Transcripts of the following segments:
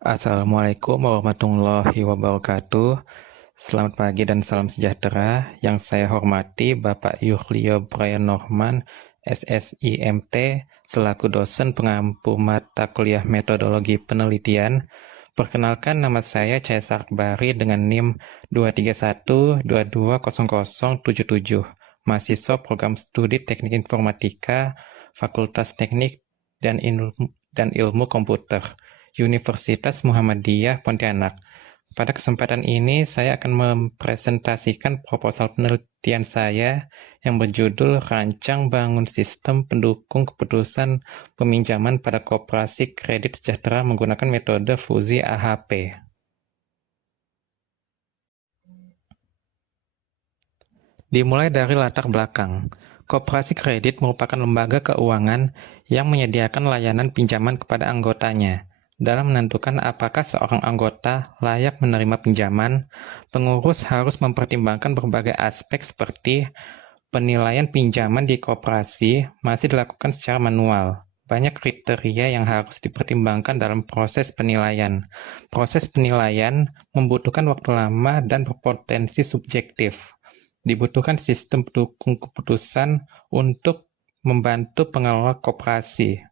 Assalamualaikum warahmatullahi wabarakatuh. Selamat pagi dan salam sejahtera. Yang saya hormati Bapak Yurlio Brian Norman, SSIMT, selaku dosen pengampu mata kuliah metodologi penelitian. Perkenalkan, nama saya Caesar Akbari dengan NIM 231220077, mahasiswa program studi Teknik Informatika, Fakultas Teknik dan Ilmu Komputer, Universitas Muhammadiyah Pontianak. Pada kesempatan ini, saya akan mempresentasikan proposal penelitian saya yang berjudul Rancang Bangun Sistem Pendukung Keputusan Peminjaman pada Koperasi Kredit Sejahtera menggunakan metode fusi AHP. Dimulai dari latar belakang. Koperasi kredit merupakan lembaga keuangan yang menyediakan layanan pinjaman kepada anggotanya. Dalam menentukan apakah seorang anggota layak menerima pinjaman, pengurus harus mempertimbangkan berbagai aspek seperti penilaian pinjaman di koperasi masih dilakukan secara manual. Banyak kriteria yang harus dipertimbangkan dalam proses penilaian. Proses penilaian membutuhkan waktu lama dan berpotensi subjektif. Dibutuhkan sistem pendukung keputusan untuk membantu pengelola koperasi.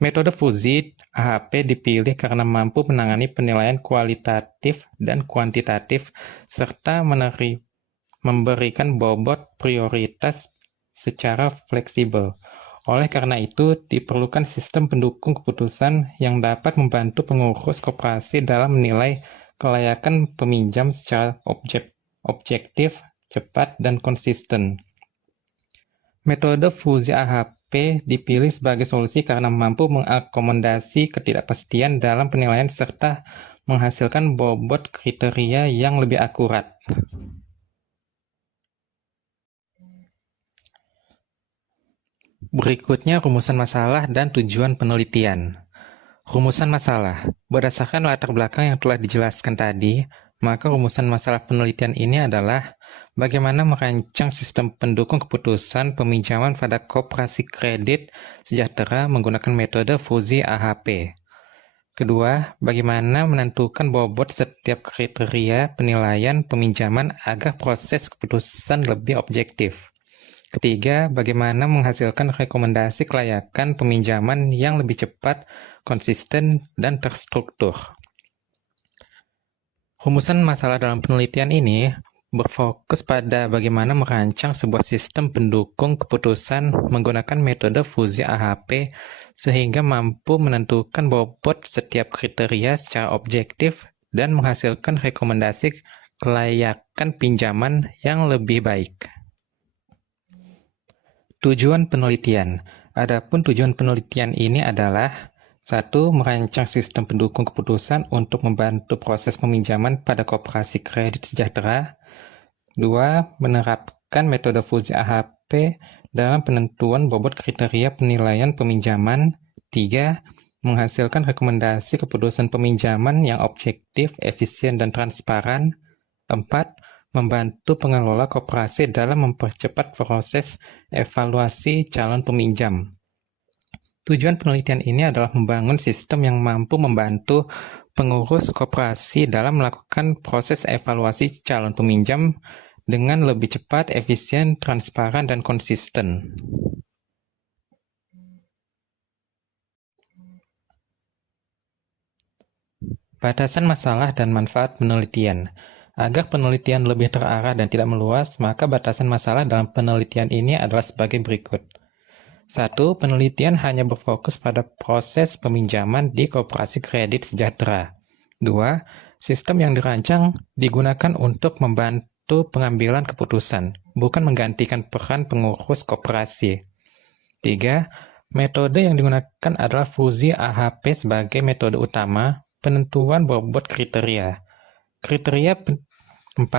Metode fusi AHP dipilih karena mampu menangani penilaian kualitatif dan kuantitatif serta memberikan bobot prioritas secara fleksibel. Oleh karena itu, diperlukan sistem pendukung keputusan yang dapat membantu pengurus koperasi dalam menilai kelayakan peminjam secara objektif, cepat, dan konsisten. Metode fusi AHP dipilih sebagai solusi karena mampu mengakomodasi ketidakpastian dalam penilaian serta menghasilkan bobot kriteria yang lebih akurat. Berikutnya rumusan masalah dan tujuan penelitian. Rumusan masalah. Berdasarkan latar belakang yang telah dijelaskan tadi, maka rumusan masalah penelitian ini adalah bagaimana merancang sistem pendukung keputusan peminjaman pada koperasi kredit sejahtera menggunakan metode fusi AHP. Kedua, bagaimana menentukan bobot setiap kriteria penilaian peminjaman agar proses keputusan lebih objektif. Ketiga, bagaimana menghasilkan rekomendasi kelayakan peminjaman yang lebih cepat, konsisten, dan terstruktur. Rumusan masalah dalam penelitian ini berfokus pada bagaimana merancang sebuah sistem pendukung keputusan menggunakan metode fusi AHP sehingga mampu menentukan bobot setiap kriteria secara objektif dan menghasilkan rekomendasi kelayakan pinjaman yang lebih baik. Tujuan penelitian. Adapun tujuan penelitian ini adalah 1. Merancang sistem pendukung keputusan untuk membantu proses peminjaman pada koperasi kredit sejahtera. 2. Menerapkan metode fusi AHP dalam penentuan bobot kriteria penilaian peminjaman. 3. Menghasilkan rekomendasi keputusan peminjaman yang objektif, efisien, dan transparan. 4. Membantu pengelola koperasi dalam mempercepat proses evaluasi calon peminjam. Tujuan penelitian ini adalah membangun sistem yang mampu membantu pengurus koperasi dalam melakukan proses evaluasi calon peminjam dengan lebih cepat, efisien, transparan, dan konsisten. Batasan masalah dan manfaat penelitian. Agar penelitian lebih terarah dan tidak meluas, maka batasan masalah dalam penelitian ini adalah sebagai berikut. 1. Penelitian hanya berfokus pada proses peminjaman di koperasi kredit sejahtera. 2. Sistem yang dirancang digunakan untuk membantu pengambilan keputusan, bukan menggantikan peran pengurus koperasi. 3. Metode yang digunakan adalah fusi AHP sebagai metode utama, penentuan bobot kriteria. 4.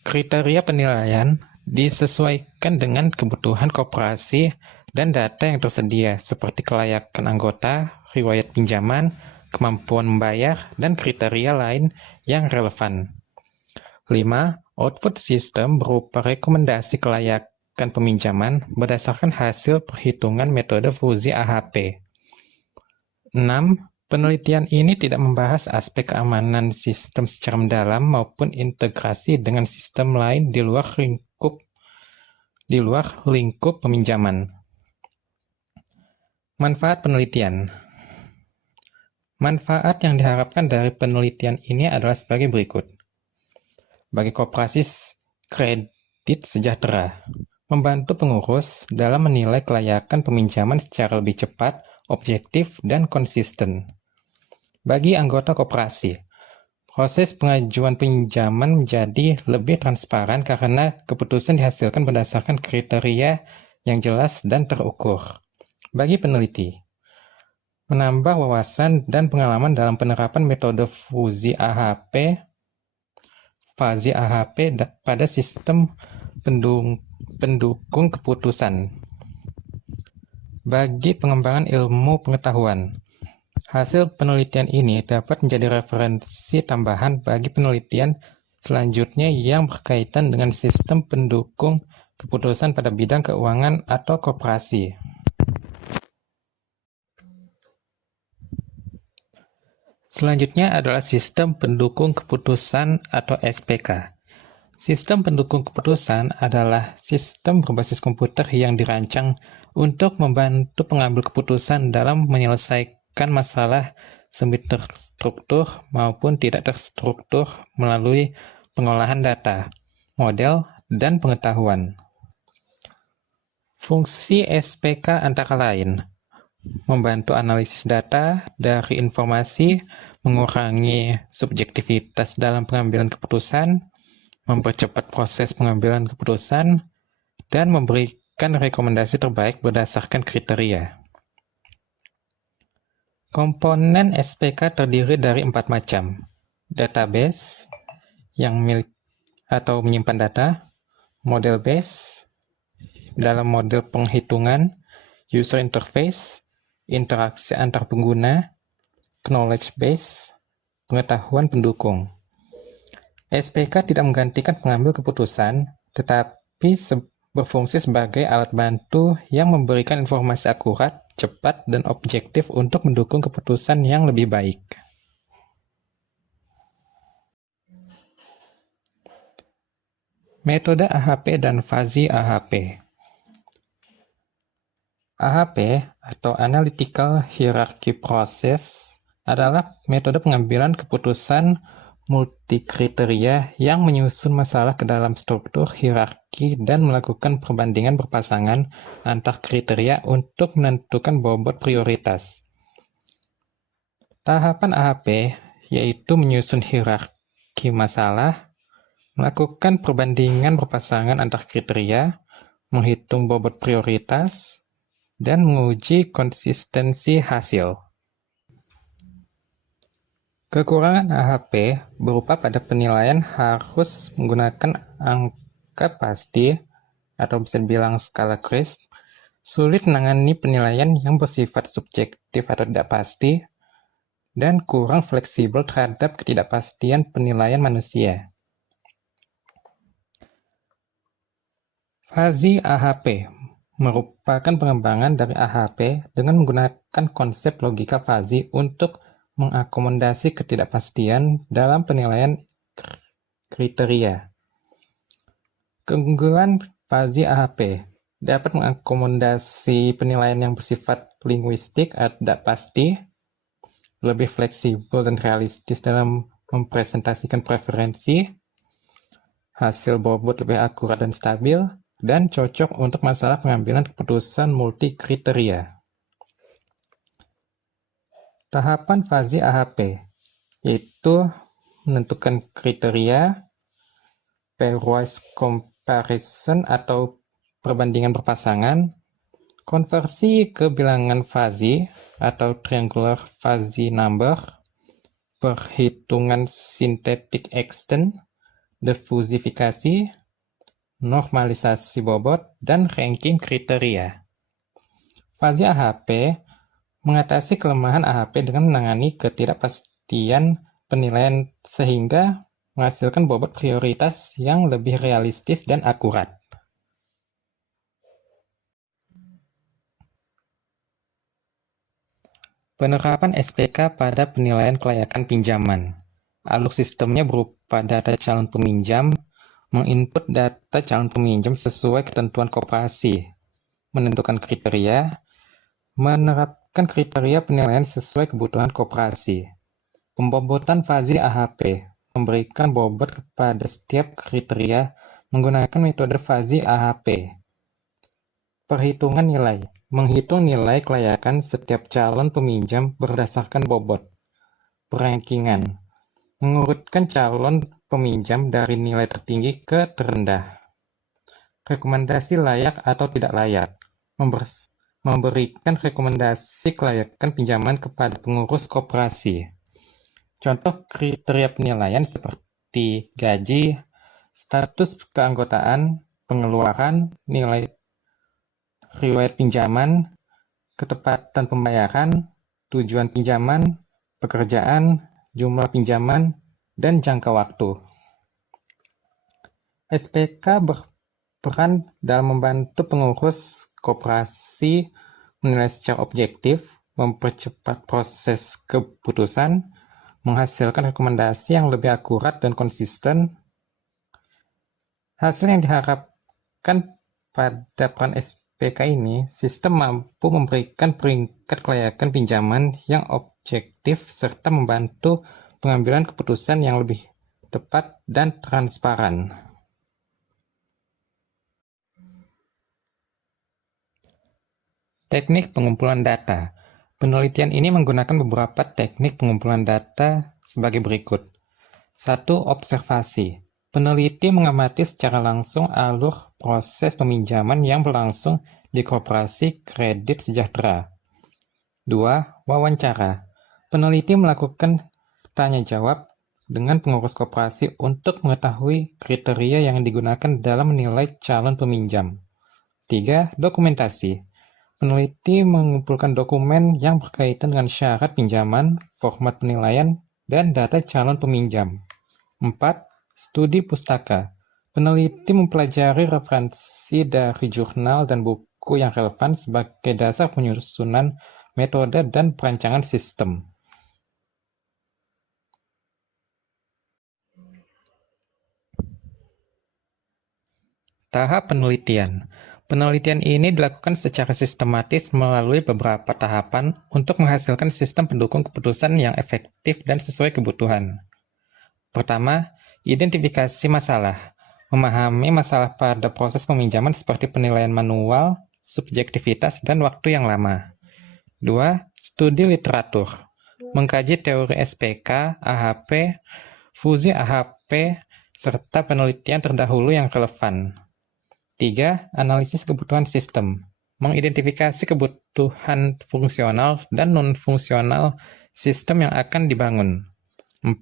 Kriteria penilaian disesuaikan dengan kebutuhan koperasi dan data yang tersedia, seperti kelayakan anggota, riwayat pinjaman, kemampuan membayar, dan kriteria lain yang relevan. 5. Output sistem berupa rekomendasi kelayakan peminjaman berdasarkan hasil perhitungan metode fusi AHP. 6. Penelitian ini tidak membahas aspek keamanan sistem secara mendalam maupun integrasi dengan sistem lain di luar lingkup peminjaman. Manfaat penelitian. Manfaat yang diharapkan dari penelitian ini adalah sebagai berikut. Bagi koperasi kredit sejahtera, membantu pengurus dalam menilai kelayakan peminjaman secara lebih cepat, objektif, dan konsisten. Bagi anggota koperasi, proses pengajuan pinjaman menjadi lebih transparan karena keputusan dihasilkan berdasarkan kriteria yang jelas dan terukur. Bagi peneliti, menambah wawasan dan pengalaman dalam penerapan metode fuzzy AHP pada sistem pendukung keputusan. Bagi pengembangan ilmu pengetahuan, hasil penelitian ini dapat menjadi referensi tambahan bagi penelitian selanjutnya yang berkaitan dengan sistem pendukung keputusan pada bidang keuangan atau koperasi. Selanjutnya adalah sistem pendukung keputusan atau SPK. Sistem pendukung keputusan adalah sistem berbasis komputer yang dirancang untuk membantu pengambil keputusan dalam menyelesaikan masalah semi terstruktur maupun tidak terstruktur melalui pengolahan data, model, dan pengetahuan. Fungsi SPK antara lain membantu analisis data dari informasi, mengurangi subjektivitas dalam pengambilan keputusan, mempercepat proses pengambilan keputusan, dan memberikan rekomendasi terbaik berdasarkan kriteria. Komponen SPK terdiri dari 4 macam. Database yang menyimpan data, model base dalam model penghitungan, user interface, interaksi antar pengguna, knowledge base, pengetahuan pendukung. SPK tidak menggantikan pengambil keputusan, tetapi berfungsi sebagai alat bantu yang memberikan informasi akurat, cepat, dan objektif untuk mendukung keputusan yang lebih baik. Metode AHP dan fuzzy AHP. AHP atau Analytical Hierarchy Process adalah metode pengambilan keputusan multikriteria yang menyusun masalah ke dalam struktur hierarki dan melakukan perbandingan berpasangan antar kriteria untuk menentukan bobot prioritas. Tahapan AHP yaitu menyusun hierarki masalah, melakukan perbandingan berpasangan antar kriteria, menghitung bobot prioritas, dan menguji konsistensi hasil. Kekurangan AHP berupa pada penilaian harus menggunakan angka pasti atau bisa dibilang skala CRISP, sulit menangani penilaian yang bersifat subjektif atau tidak pasti, dan kurang fleksibel terhadap ketidakpastian penilaian manusia. Fuzzy AHP merupakan pengembangan dari AHP dengan menggunakan konsep logika fuzzy untuk mengakomodasi ketidakpastian dalam penilaian kriteria. Keunggulan fuzzy AHP dapat mengakomodasi penilaian yang bersifat linguistik atau tidak pasti, lebih fleksibel dan realistis dalam mempresentasikan preferensi, hasil bobot lebih akurat dan stabil, dan cocok untuk masalah pengambilan keputusan multi kriteria. Tahapan fuzzy AHP yaitu menentukan kriteria, pairwise comparison atau perbandingan berpasangan, konversi ke bilangan fuzzy atau triangular fuzzy number, perhitungan synthetic extent, diffusifikasi, normalisasi bobot, dan ranking kriteria. Fuzzy AHP mengatasi kelemahan AHP dengan menangani ketidakpastian penilaian sehingga menghasilkan bobot prioritas yang lebih realistis dan akurat. Penerapan SPK pada penilaian kelayakan pinjaman. Alur sistemnya berupa data calon peminjam, menginput data calon peminjam sesuai ketentuan koperasi, menentukan kriteria, menerapkan kriteria penilaian sesuai kebutuhan koperasi. Pembobotan Fuzzy AHP, memberikan bobot kepada setiap kriteria menggunakan metode Fuzzy AHP. Perhitungan nilai, menghitung nilai kelayakan setiap calon peminjam berdasarkan bobot. Perankingan, mengurutkan calon peminjam dari nilai tertinggi ke terendah. Rekomendasi layak atau tidak layak, memberikan rekomendasi kelayakan pinjaman kepada pengurus koperasi. Contoh kriteria penilaian seperti gaji, status keanggotaan, pengeluaran, nilai riwayat pinjaman, ketepatan pembayaran, tujuan pinjaman, pekerjaan, jumlah pinjaman, dan jangka waktu. SPK berperan dalam membantu pengurus koperasi menilai secara objektif, mempercepat proses keputusan, menghasilkan rekomendasi yang lebih akurat dan konsisten. Hasil yang diharapkan pada peran SPK ini, sistem mampu memberikan peringkat kelayakan pinjaman yang objektif serta membantu pengambilan keputusan yang lebih tepat dan transparan. Teknik pengumpulan data. Penelitian ini menggunakan beberapa teknik pengumpulan data sebagai berikut. 1. Observasi. Peneliti mengamati secara langsung alur proses peminjaman yang berlangsung di Koperasi Kredit Sejahtera. 2. Wawancara. Peneliti melakukan tanya jawab dengan pengurus koperasi untuk mengetahui kriteria yang digunakan dalam menilai calon peminjam. 3. Dokumentasi. Peneliti mengumpulkan dokumen yang berkaitan dengan syarat pinjaman, format penilaian, dan data calon peminjam. 4. Studi pustaka. Peneliti mempelajari referensi dari jurnal dan buku yang relevan sebagai dasar penyusunan metode dan perancangan sistem. Tahap penelitian. Penelitian ini dilakukan secara sistematis melalui beberapa tahapan untuk menghasilkan sistem pendukung keputusan yang efektif dan sesuai kebutuhan. Pertama, identifikasi masalah. Memahami masalah pada proses peminjaman seperti penilaian manual, subjektivitas, dan waktu yang lama. 2. Studi literatur. Mengkaji teori SPK, AHP, Fuzzy AHP, serta penelitian terdahulu yang relevan. 3. Analisis kebutuhan sistem. Mengidentifikasi kebutuhan fungsional dan non-fungsional sistem yang akan dibangun. 4.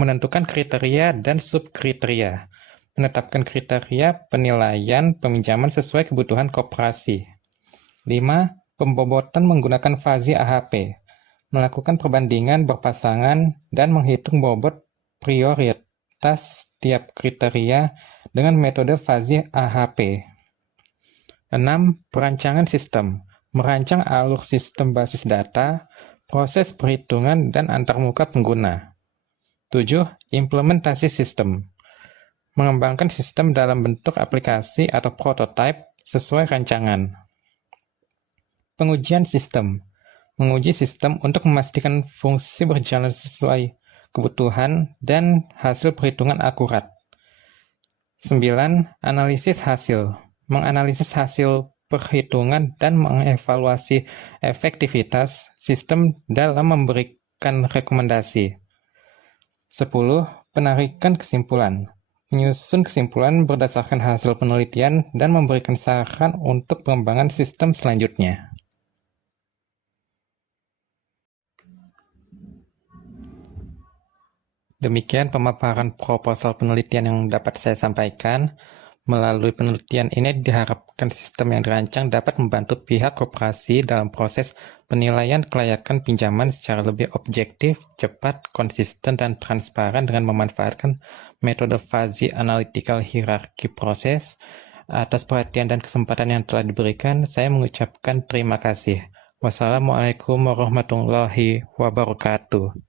Menentukan kriteria dan subkriteria. Menetapkan kriteria penilaian peminjaman sesuai kebutuhan koperasi. 5. Pembobotan menggunakan Fuzzy AHP. Melakukan perbandingan berpasangan dan menghitung bobot prioritas tiap kriteria dengan metode Fuzzy AHP. 6. Perancangan sistem. Merancang alur sistem basis data, proses perhitungan, dan antarmuka pengguna. 7. Implementasi sistem. Mengembangkan sistem dalam bentuk aplikasi atau prototipe sesuai rancangan. Pengujian sistem. Menguji sistem untuk memastikan fungsi berjalan sesuai kebutuhan dan hasil perhitungan akurat. 9. Analisis hasil. Menganalisis hasil perhitungan dan mengevaluasi efektivitas sistem dalam memberikan rekomendasi. 10. Penarikan kesimpulan. Menyusun kesimpulan berdasarkan hasil penelitian dan memberikan saran untuk pengembangan sistem selanjutnya. Demikian pemaparan proposal penelitian yang dapat saya sampaikan. Melalui penelitian ini diharapkan sistem yang dirancang dapat membantu pihak koperasi dalam proses penilaian kelayakan pinjaman secara lebih objektif, cepat, konsisten, dan transparan dengan memanfaatkan metode Fuzzy Analytical Hierarchy Process. Atas perhatian dan kesempatan yang telah diberikan, saya mengucapkan terima kasih. Wassalamualaikum warahmatullahi wabarakatuh.